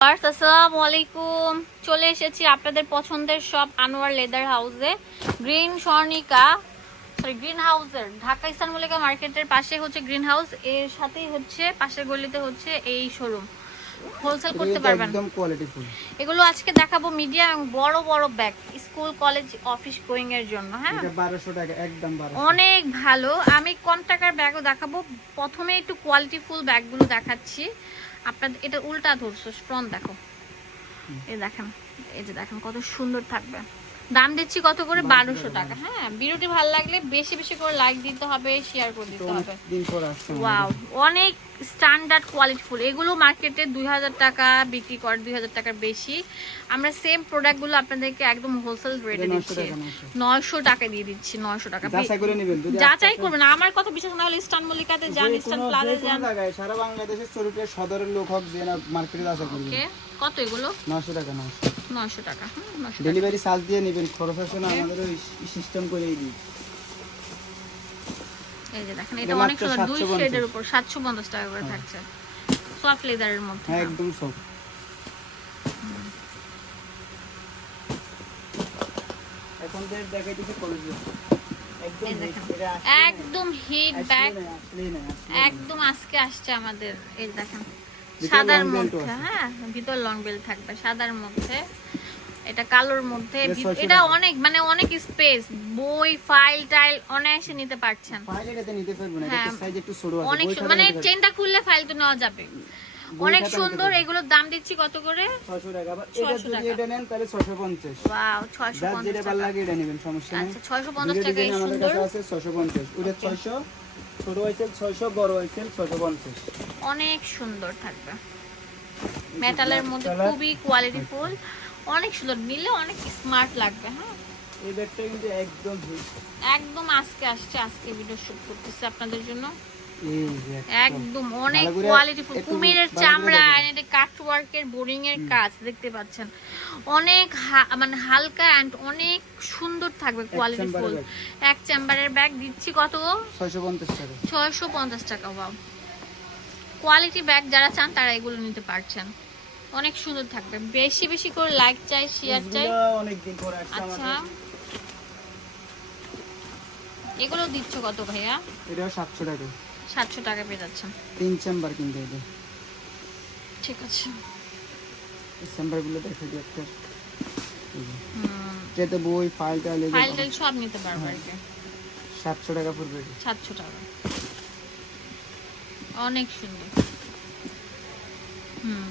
আসসালামু আলাইকুম চলে এসেছি আপনাদের পছন্দের সব আনোয়ার লেদার হাউসে। গ্রিন স্বর্ণিকা সরি গ্রিন হাউসের ঢাকা ইস্তান মল্লিকা মার্কেটের পাশে হচ্ছে গ্রিন হাউস। এর সাথেই হচ্ছে পাশের গলিতে হচ্ছে এই শোরুম হোলসেল করতে পারবেন। একদম কোয়ালিটি ফুল এগুলো আজকে দেখাবো মিডিয়াম এবং বড় বড় bag school college office going এর জন্য হ্যাঁ? এটা 1200 টাকা একদম 1200 অনেক ভালো। আমি কম টাকার ব্যাগও দেখাবো। প্রথমে একটু কোয়ালিটি ফুল ব্যাগগুলো দেখাচ্ছি। আপনাদের এটা উল্টা ধরছো স্ট্রন দেখো। এই দেখেন এই যে দেখেন কত সুন্দর থাকবে। দাম দিচ্ছি কত করে? বারোশো টাকা। হ্যাঁ ভিডিওটি ভালো লাগলে বেশি বেশি করে লাইক দিতে হবে শেয়ার করে দিতে হবে। ওয়াও অনেক স্ট্যান্ডার্ড কোয়ালিটি ফুল। এগুলো মার্কেটে দুই হাজার টাকা বিক্রি করে দুই হাজার টাকার বেশি। আমরা সেম প্রোডাক্টগুলো আপনাদেরকে একদম হোলসেল রেটে এটা 900 দিচ্ছি। টাকা, 900 নয়শো টাকা দিয়ে দিচ্ছি নয়শো টাকা। যাচাই করে নেবেন যাচাই করবেন। আমার কথা বিশ্বাস না হলে ইস্টার্ন মল্লিকাতে যান কোনো- প্লাজা যান। সারা বাংলাদেশের চরিত্রে সদরের লোক হোক যে মার্কেটে যাচাই করবেন কত এগুলো? 900 টাকা নয়শো। টাকা হুম, 900 টাকা। ডেলিভারি চার্জ দিয়ে নেবেন খরচ আছে না আমাদের ওই সিস্টেম করেই দিই। এই যে দেখেন এটা এটা অনেক সুন্দর দুই শেডের উপর সাতশো পঞ্চাশ টাকা করে থাকছে। সফট লেদারের মধ্যে। হ্যাঁ একদম এখন দেখাইতেছি কলেজ হিট ব্যাগ। একদম আজকে আসছে আমাদের এই দেখেন। সাদার মধ্যে হ্যাঁ ভিতর লং বেল থাকবে সাদার মধ্যে। এটা কালোর মধ্যে এটা ভি- 600 এটা টাকা। অনেক মানে অনেক স্পেস বই ফাইল টাইল অনায়াসে নিতে পারছেন। ফাইল এটাতে নিতে পারবেন হ্যাঁ। এটা সাইজ একটু ছোট আছে অনেক মানে চেনটা খুললে ফাইল তো নেওয়া যাবে। অনেক সুন্দর এগুলোর দাম দিচ্ছি কত করে? 600 টাকা। এটা যদি এটা নেন তাহলে 650 ওয়াও ছয়শো যার যেটা পঞ্চাশ ভালো টাকা। লাগে এটা নেবেন সমস্যা নেই। আচ্ছা ছয়শো পঞ্চাশ দুটো টাকা এই সুন্দর। আছে 650 ওটা 600 ছোট হইছেল 600 বড় হইছেল 650 অনেক সুন্দর থাকবে। মেটালের মধ্যে খুবই কোয়ালিটি ফুল অনেক সুন্দর নিলে অনেক স্মার্ট লাগবে হ্যাঁ? এই ব্যাগটা কিন্তু একদম একদম আজকে আসছে আজকে ভিডিও শুট করতেছি আপনাদের জন্য। একদম অনেক কোয়ালিটি ফুল। কুমিরের চামড়া এন্ড কাট ওয়ার্কের বোরিং এর কাজ দেখতে পাচ্ছেন। অনেক মানে হালকা এন্ড অনেক সুন্দর থাকবে কোয়ালিটি ফুল। এক চেম্বারের ব্যাগ দিচ্ছি কত? 650 টাকা। ছয়শো পঞ্চাশ টাকা বাব কোয়ালিটি ব্যাগ যারা চান তারা এগুলো নিতে পারছেন। অনেক সুন্দর থাকবে। বেশি বেশি করে লাইক চাই শেয়ার চাই। অনেক দিন পরে আচ্ছা। এগুলো দিচ্ছ কত ভাইয়া? এটা 700 টাকা। সাতশো টাকা পেয়ে যাচ্ছেন। তিন চেম্বার কিন্তু এটা। ঠিক আছে। এই চেম্বারগুলো দেখে দিই একটা। হুম। যেতে বই ফাইল টাইল ফাইল টাইল সব নিতে পারব আর কি 700 টাকা পড়বে। সাতশো টাকা। অনেক সুন্দর। হুম।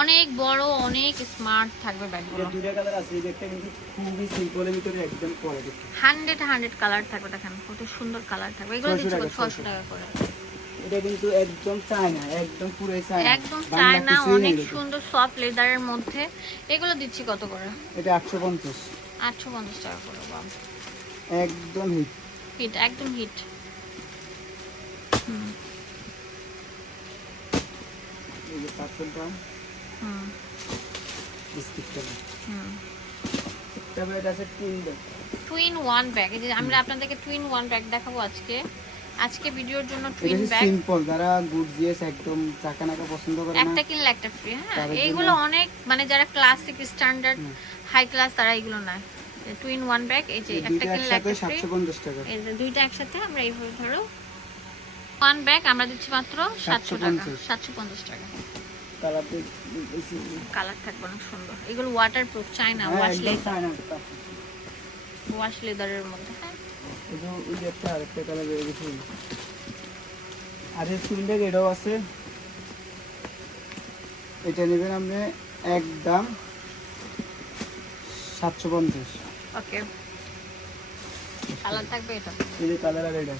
অনেক বড় অনেক স্মার্ট থাকবে ব্যাগগুলো দুইটা কালার আছে এই ব্যাগটা কিন্তু খুবই সিম্পলের ভিতরে একদম কোয়ালিটি হান্ড্রেড হান্ড্রেড কালার থাকবে দেখেন কত সুন্দর কালার থাকবে। এগুলো দিচ্ছি 600 টাকা করে। এটা কিন্তু একদম চায়না একদম পুরোই চায়না। একদম চায়না অনেক সুন্দর সফট লেদারের মধ্যে। এগুলো দিচ্ছি কত করে? এটা 850 আটশো পঞ্চাশ টাকা করে বাম একদম হিট। হিট একদম হিট। হুম। এই যে পার্সেলটা। বিস্কিটটা হুম তবে এটা আছে তিন ব্যাগ টুইন ওয়ান ব্যাগ এই যে আমরা আপনাদেরকে টুইন ওয়ান ব্যাগ দেখাবো আজকে। আজকে ভিডিওর জন্য টুইন ব্যাগ সিম্পল যারা গুড জিএস একদম চাকা নাকা পছন্দ করে না একটা কিনলে একটা ফ্রি হ্যাঁ? এইগুলো অনেক মানে যারা ক্লাসিক স্ট্যান্ডার্ড হাই ক্লাস তারা এগুলো নেয়। টুইন ওয়ান ব্যাগ এই যে একটা কিনলে একটা ফ্রি 750 টাকা। এই দুইটা একসাথে আমরা এইভাবে ধরো। ওয়ান ব্যাগ আমরা দিচ্ছি মাত্র সাতশো টাকা 750 সাতশো কালার থাকবে অনেক সুন্দর। এগুলো ওয়াটার প্রুফ চাই না হ্যাঁ ওয়াশ লেদার ওয়াশ লেদারের মধ্যে হ্যাঁ। ওই যে একটা আরেকটা কালার বেরিয়ে গেছে আর এই তিন এটাও আছে এটা নেবেন আপনি একদম সাতশো পঞ্চাশ। ওকে কালার থাকবে এটা। এই কালার আর এটা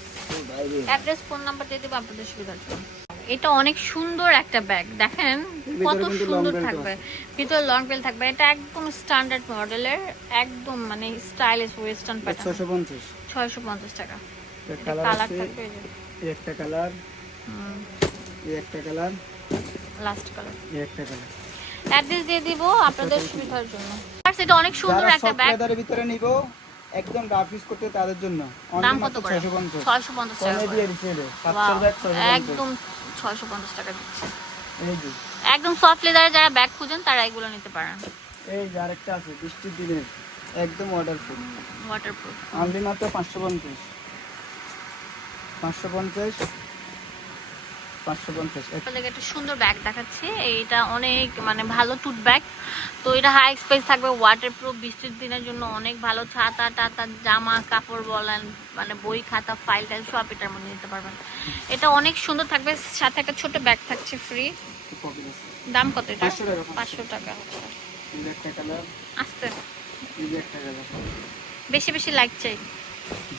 অ্যাড্রেস ফোন নাম্বার দিয়ে দেবো আপনাদের সুবিধার জন্য। এটা অনেক সুন্দর একটা ব্যাগ দেখেন কত সুন্দর থাকবে। ভিতরে লং বেল থাকবে। এটা একদম স্ট্যান্ডার্ড মডেলের একদম মানে স্টাইলিশ ওয়েস্টার্ন প্যাটার্ন ছশো পঞ্চাশ। ছয়শো পঞ্চাশ টাকা। কালার কালার আছে থাকবে এই একটা কালার এই একটা কালার লাস্ট কালার এই একটা কালার অ্যাড্রেস দিয়ে দিব আপনাদের সুবিধার জন্য। আর সেটা অনেক সুন্দর একটা ব্যাগ ভিতরে নিব একদম রাফ ইউজ করতে তাদের জন্য। দাম কত করে? ছশো পঞ্চাশ ছয়শো পঞ্চাশ টাকা দিয়ে দিছে রে 700 ব্যাগ ছশো পঞ্চাশ। একদম ছয়শো পঞ্চাশ টাকা দিচ্ছে এই যে। একদম সফট লেদারে যারা ব্যাগ খুঁজেন তারা এগুলো নিতে পারেন। এই যে আরেকটা আছে বৃষ্টির দিনে একদম ওয়াটারপ্রুফ ওয়াটারপ্রুফ অনলি মাত্র পাঁচশো পঞ্চাশ পাঁচশো পঞ্চাশ পাঁচশো পঞ্চাশ এক- আপনাদেরকে একটা সুন্দর ব্যাগ দেখাচ্ছি। এইটা অনেক মানে ভালো টুট ব্যাগ তো এটা হাই স্পেস থাকবে ওয়াটারপ্রুফ বৃষ্টির দিনের জন্য অনেক ভালো ছাতা টাতা জামা কাপড় বলেন মানে বই খাতা ফাইল টাইল সব এটার মধ্যে নিতে পারবেন। এটা অনেক সুন্দর থাকবে সাথে একটা ছোট ব্যাগ থাকছে ফ্রি। দাম কত এটা? পাঁচশো টাকা আসতে। বেশি বেশি লাইক চাই।